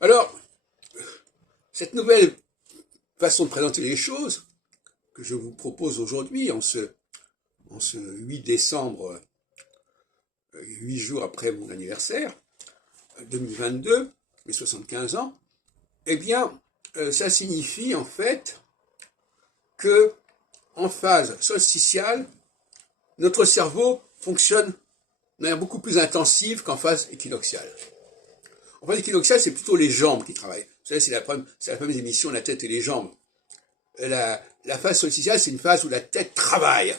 Alors, cette nouvelle façon de présenter les choses que je vous propose aujourd'hui, en ce 8 décembre, 8 jours après mon anniversaire, 2022, mes 75 ans, eh bien, ça signifie en fait que en phase solsticiale, notre cerveau fonctionne de manière beaucoup plus intensive qu'en phase équinoxiale. En phase équinoxiale, c'est plutôt les jambes qui travaillent. Vous savez, c'est la fameuse émission La tête et les jambes. La phase solsticiale, c'est une phase où la tête travaille,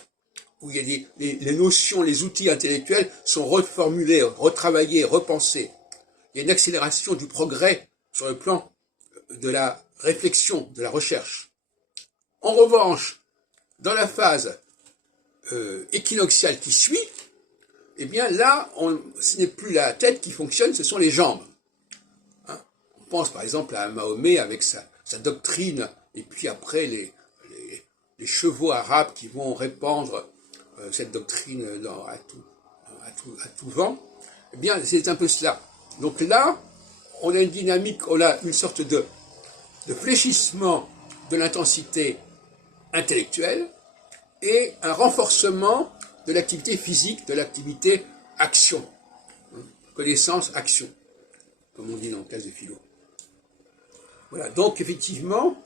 où il y a les notions, les outils intellectuels sont reformulés, retravaillés, repensés. Il y a une accélération du progrès sur le plan de la réflexion, de la recherche. En revanche, dans la phase équinoxiale qui suit, eh bien là, ce n'est plus la tête qui fonctionne, ce sont les jambes. Hein, on pense par exemple à Mahomet avec sa doctrine, et puis après les chevaux arabes qui vont répandre cette doctrine à tout vent. Eh bien, c'est un peu cela. Donc là, on a une dynamique, on a une sorte de fléchissement de l'intensité intellectuelle et un renforcement de l'activité physique, de l'activité action. Connaissance, action, comme on dit dans le classe de philo. Voilà, donc effectivement,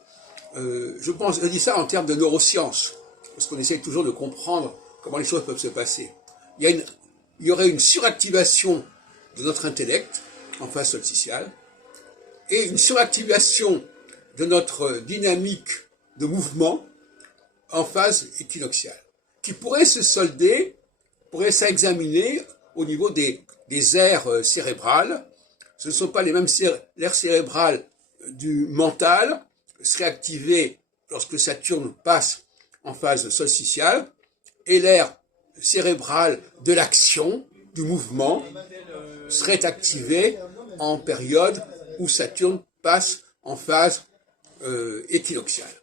je dis ça en termes de neurosciences, parce qu'on essaie toujours de comprendre comment les choses peuvent se passer. Il y aurait une suractivation de notre intellect en phase solsticiale, et une suractivation de notre dynamique de mouvement en phase équinoxiale, qui pourrait se solder, pourrait s'examiner au niveau des aires cérébrales. Ce ne sont pas les mêmes aires cérébrales du mental, seraient activées lorsque Saturne passe en phase solsticiale, et l'aire cérébrale de l'action, du mouvement, serait activée en période où Saturne passe en phase équinoxiale.